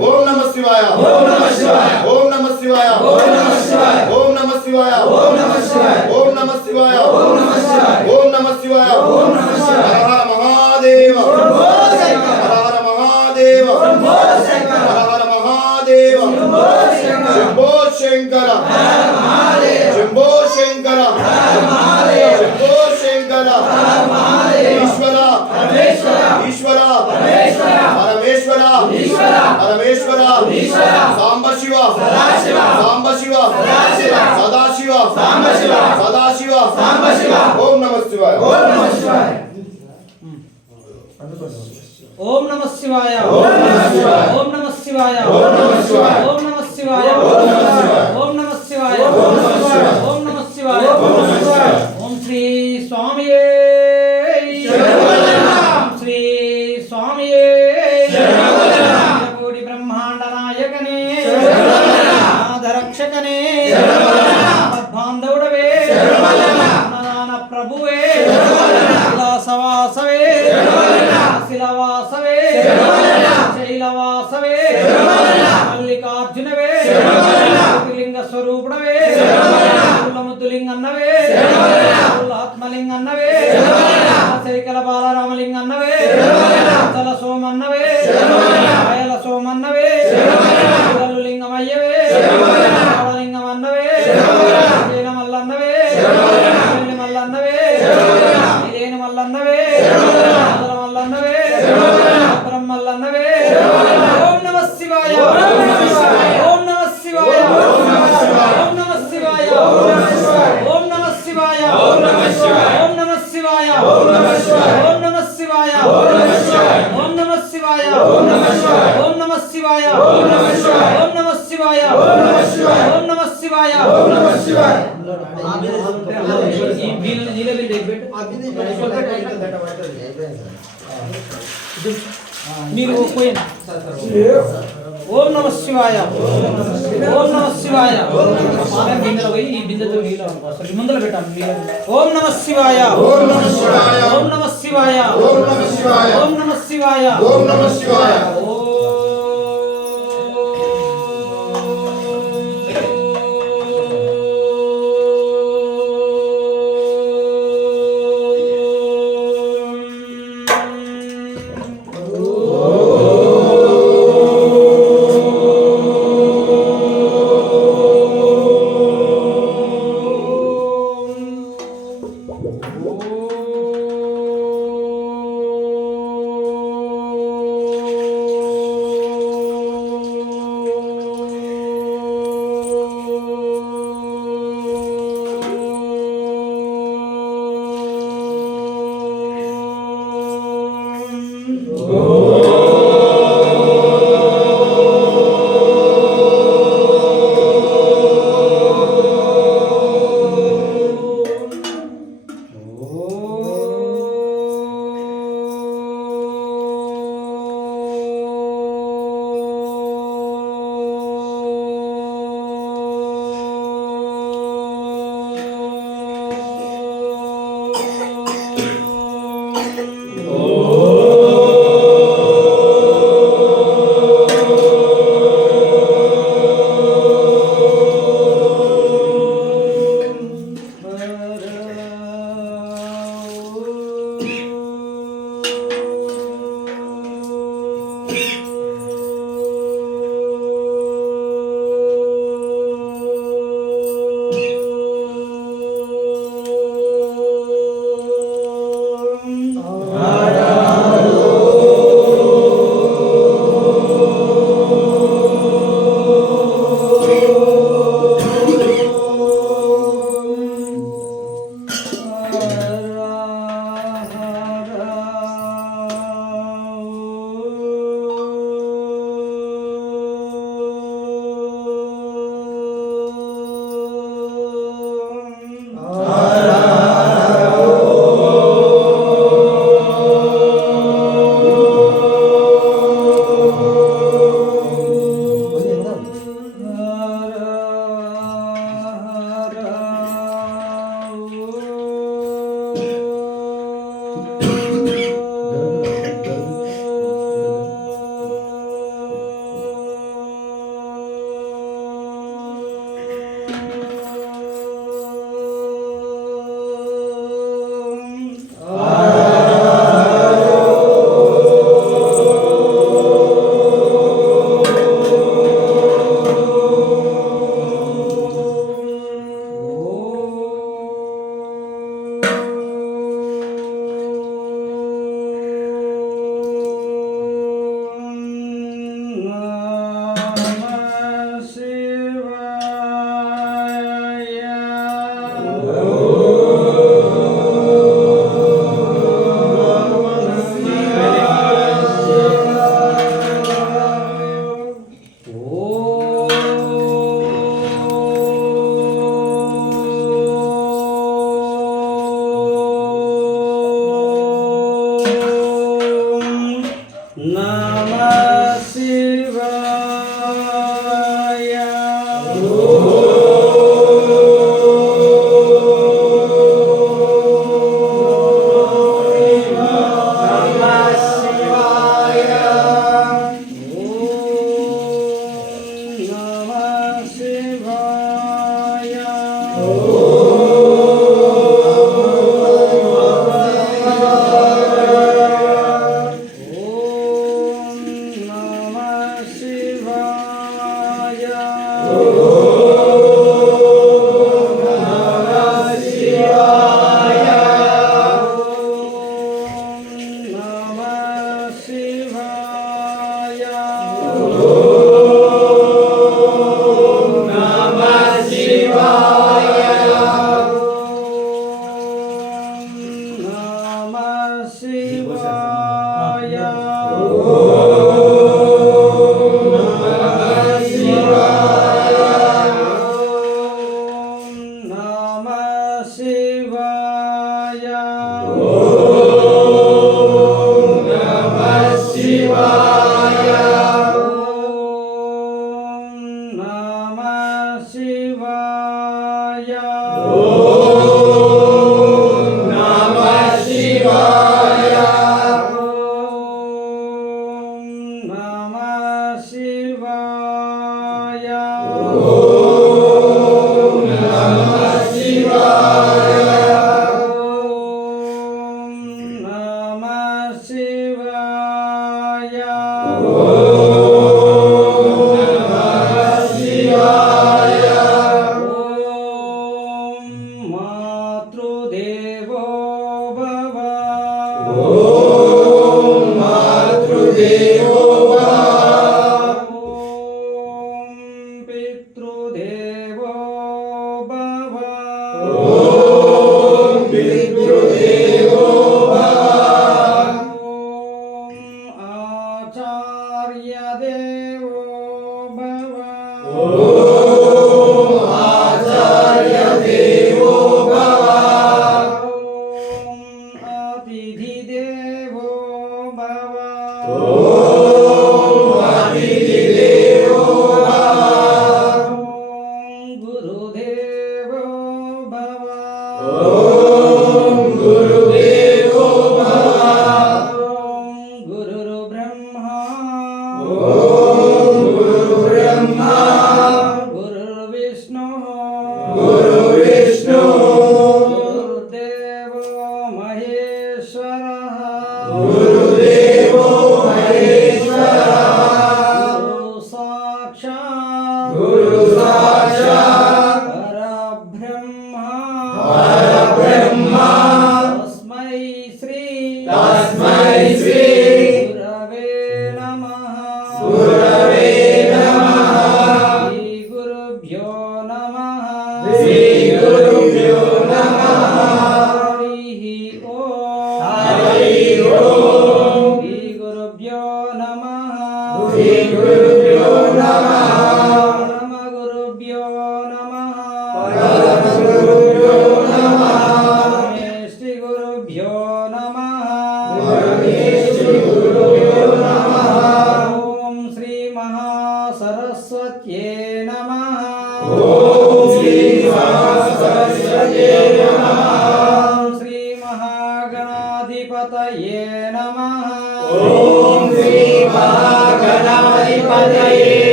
ओम नमः शिवाय ओम नमः शिवाय ओम नमः शिवाय ओम नमः शिवाय ओम नमः शिवाय ओम नमः शिवाय ओम नमः शिवाय ओम नमः शिवाय ओम नमः शिवाय ओम श्री स्वामिये ओम श्री स्वामिये कोटि ब्रह्मांड नायकने आदरक्षकने बांधवडवे नाना प्रभुवे सवासवे शिलवासवे शैलवासवे मल्लिकार्जुनवे ज्योतिर्लिंग स्वरूपुडवे मुद्दुलिंगन्नवे आत्मलिंगन्नवे शैकल बालरामलिंगन्नवे चल सोमन्नवे अयल सोमन्नवे लिंगमయ్యవే लिंगमन्नवे मल्लन्नवे मल्लन्नवे इदेनु मल्लन्नवे मल्लन्नवे ब्रह्मल्लन्नवे ओम नमः शिवाय ओम नमः शिवाय ओम नमः शिवाय ओम नमः शिवाय ओम नमः शिवाय ओम नमः शिवाय ओम नमः शिवाय ओम नमः शिवाय ओम नमः शिवाय ओम नमः शिवाय ओम नमः शिवाय ओम नमः शिवाय ओम नमः शिवाय ओम नमः शिवाय ओम नमः शिवाय మీరు పోయినా ఓం నమః శివాయ ఓం నమః శివాయ బిందెలో పోయి ఈ బిందెతో నీళ్ళు అసలు ముందర పెట్టాలి ఓం నమః శివాయ ఓం నమః శివాయ ఓం నమః శివాయ ఓం నమః శివాయ ఓం నమః శివాయ ఓం నమః శివాయ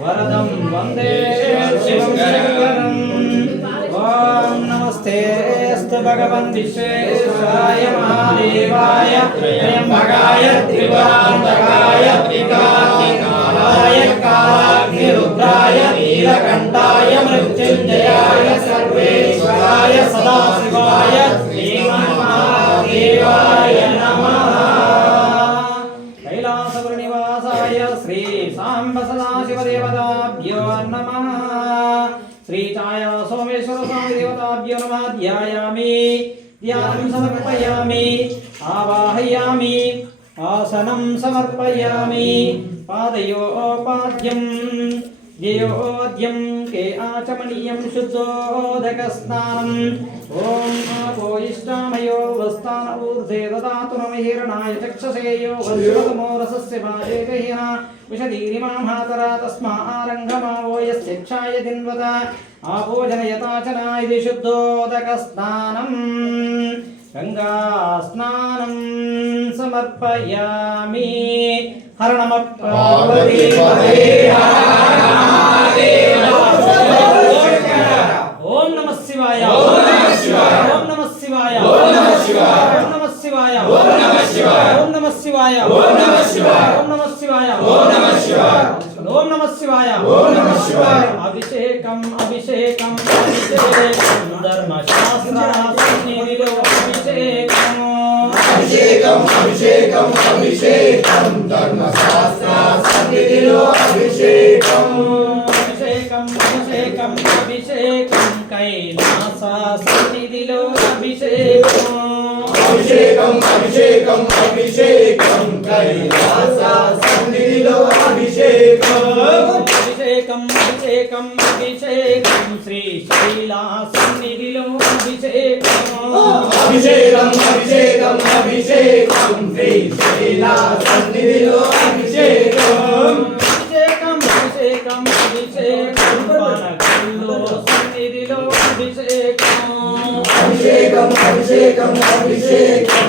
वरदं वन्दे शिवं शङ्करम्। ॐ नमस्तेऽस्तु भगवन् विश्वेश्वराय महादेवाय त्र्यम्बकाय त्रिपुरान्तकाय त्रिकालाय कालाय नीलकण्ठाय मृत्युञ्जयाय सर्वेश्वराय सदाशिवाय श्रीमन्महादेवाय नमः। कैलासपुरनिवासाय श्री सांब सदाशिवदेवताभ्यो नमः। श्री छाया सोमेश्वर स्वामी देवताभ्यो नमः। ध्यायामि ध्यानं समर्पयामि आवाहयामि आसनं समर्पयामि पादयोपाद्यं ध्येयोद्यं के आचमनीयं शुद्धोदकस्नानम् ॐ आपो इष्टामयो वस्तान ऊर्ध्वे ददातु नमहिरणाय चक्षसे यो वज्रतमो रसस्य भाजेतहिना विशदीरिमां हातरा तस्मा आरङ्गमावो यस्यक्षाय दिन्वत आपो जनयताचना इति शुद्धोदकस्नानम् गङ्गास्नानं समर्पयामि। हर नमः पार्वतीपते ओम नमः शिवाय ओम नमः शिवाय ओम नमः शिवाय ओम नमः शिवाय ओम नमः शिवाय ओम नमः शिवाय ओम नमः शिवाय ओम नमः शिवाय ओम नमः शिवाय ओम नमः शिवाय ओम नमः शिवाय ओम नमः शिवाय। अभिषेकम अभिषेकम अभिषेकम धर्मशास्त्रासन्निधिलो अभिषेकम अभिषेकम अभिषेकम अभिषेकम धर्मशास्त्रासन्निधिलो अभिषेकम अभिषेकम अभिषेकम अभिषेकम कैलाससन्निधिलो अभिषेकम अभिषेकम अभिषेकम अभिषेकम कैलाससन्निधिलो अभिषेकम अभिषेकम अभिषेकम अभिषेकम श्रीशैलसन्निधिलो अभिषेकम अभिषेकम अभिषेकम अभिषेकम श्रीशैलसन्निधिलो अभिषेकम अभिषेकम अभिषेकम अभिषेकम पानगल्लो सन्निधिलो अभिषेकम अभिषेकम अभिषेकम अभिषेकम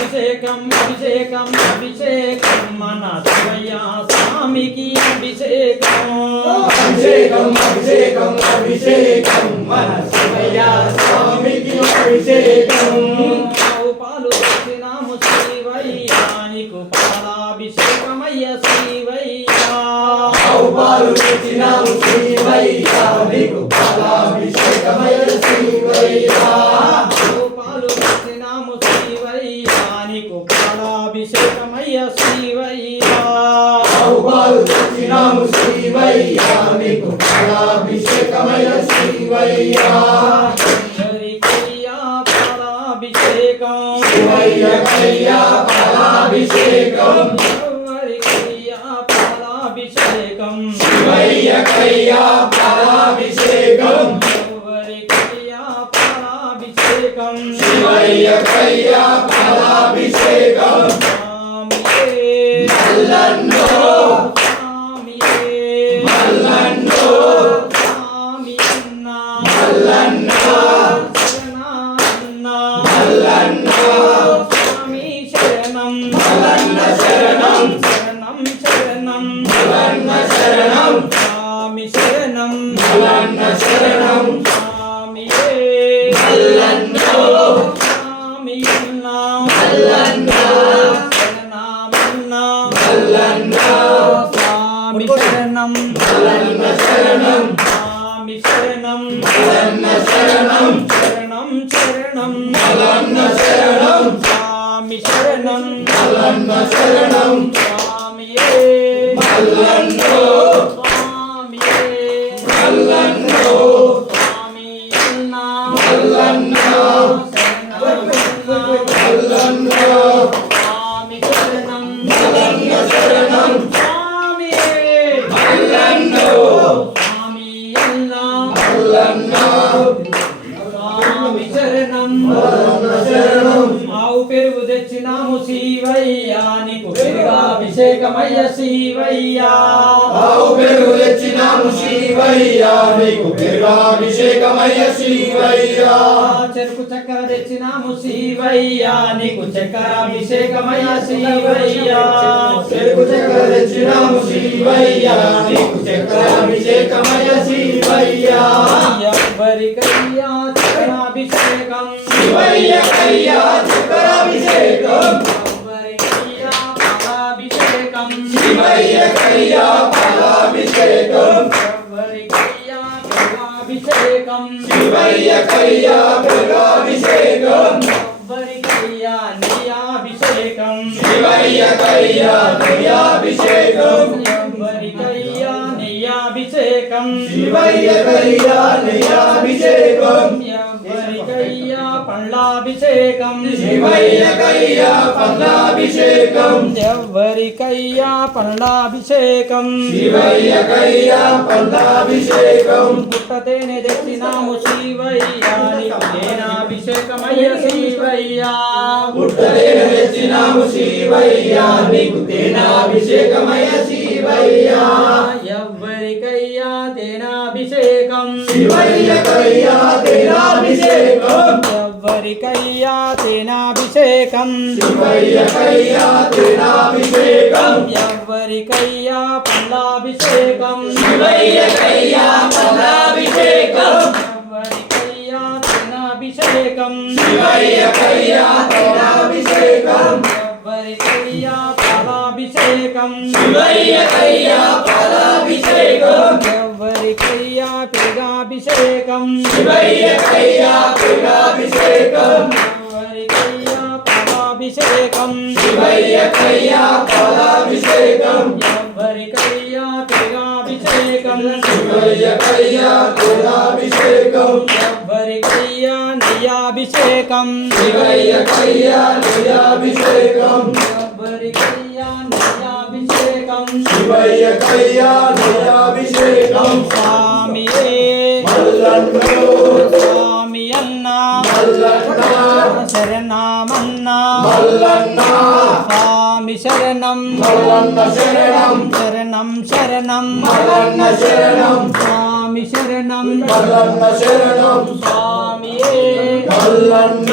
अभिषेकम अभिषेकम अभिषेकम मना शिवया स्वामी की अभिषेकम अभिषेकम अभिषेकम अभिषेकम मन शिवया स्वामी की अभिषेकम पालु नाम शिवैया निकु पालाभिषेकमय शिवैया पालु नाम शिवैया निकु पालाभिषेकमय शिवैया पालु नाम शिवैया निकु पालाभिषेकमय शिवैया पालु नाम शिवैया निकु पालाभिषेकमय शिवैया शिवैया कैया पालाभिषेकम शिवैया कैया पालाभिषेकम शिवैया कैया पालाभिषेकम मल्लन्नो मल्लन्नो मल्लन्नो मल्लन्नो स्वामी शरणं मल्लन्न शरणं शरणं शरणं मल्लन्न शरणं स्वामी शरणं मल्लन्न शरणं स्वामी मल्लन्नो स्वामी नाम मल्लन्नो मल्लन्नो स्वामी शरणं मल्लन्न शरणं स्वामी शरणं मल्लन्न शरणं शरणं शरणं मल्लन्न शरणं स्वामी शरणं मल्लन्न शरणं स्वामी मल्लन्नो स्वामी मल्लन्नो स्वामी मल्लन्नो मल्लन्नो स्वामी शरणं मल्लन्न शरणं स्वामी मल्लन्नो स्वामी मल्लन्नो स्वामी शरणं मल्लन्न शरणं ఆవు పెరుగు తెచ్చినాము శివయ్యా నీకు పెరుగాభిషేకమయ్య శివయ్యా ఆవు పెరుగు తెచ్చినాము శివయ్యా నీకు పెరుగాభిషేకమయ్య శివయ్యా చెరుకు చక్కెర తెచ్చినాము శివయ్యా నీకు చక్కెరాభిషేకమయ్య శివయ్యా చెరుకు చక్కెర తెచ్చినాము శివయ్యా నీకు చక్కెరాభిషేకమయ్య శివయ్యా ఎవరికయ్యా చక్కెరాభిషేకం శివయ్య కయ్యా చక్కెరాభిషేకం ఎవరికయ్యా పాలాభిషేకం శివయ్యకయ్యా పాలాభిషేకం ఎవరికయ్యా బిల్వాభిషేకం శివయ్యకయ్యా బిల్వాభిషేకం ఎవరికయ్యా నెయ్యాభిషేకం శివయ్యకయ్యా నెయ్యాభిషేకం ఎవరికయ్యా నెయ్యాభిషేకం శివయ్యకయ్యా నెయ్యాభిషేకం ఎవరికయ్యా పండ్లాభిషేకం శివయ్యకయ్యా పండ్లాభిషేకం ఎవరికయ్యా పండ్లాభిషేకం శివయ్యకయ్యా పండ్లాభిషేకం పుట్టతేనె తెచ్చినాము శివయ్యా నీకు తేనాభిషేకమయ్య శివయ్యా పుట్టతేనె తెచ్చినాము శివయ్యా నీకు తేనాభిషేకమయ్య శివయ్యా ఎవరికయ్యా తేనాభిషేకం శివయ్యకయ్యా తేనాభిషేకం ఎవరికయ్యా తేనాభిషేకం శివయ్యకయ్యా తేనాభిషేకం ఎవరికయ్యా పండ్లాభిషేకం శివయ్యకయ్యా పండ్లాభిషేకం ఎవరికయ్యా తేనాభిషేకం శివయ్యకయ్యా తేనాభిషేకం ఎవరికయ్యా పాలాభిషేకం శివయ్యకయ్యా పాలాభిషేకం ఎవరికయ్యా పెరుగాభిషేకం శివయ్యకయ్యా పెరుగాభిషేకం ఎవరికయ్యా పాలాభిషేకం శివయ్యకయ్యా పాలాభిషేకం ఎవరికయ్యా పెరుగాభిషేకం శివయ్యకయ్యా పెరుగాభిషేకం ఎవరికయ్యా నెయ్యాభిషేకం శివయ్యకయ్యా నెయ్యాభిషేకం ఎవరికయ్యా నెయ్యాభిషేకం శివయ్యకయ్యా నెయ్యాభిషేకం స్వామియే మల్లన్నో స్వామి అన్నా మల్లన్న శరణమన్నా మల్లన్న స్వామి శరణం మల్లన్న శరణం శరణం శరణం మల్లన్న శరణం స్వామి శరణం మల్లన్న శరణం స్వామియే మల్లన్న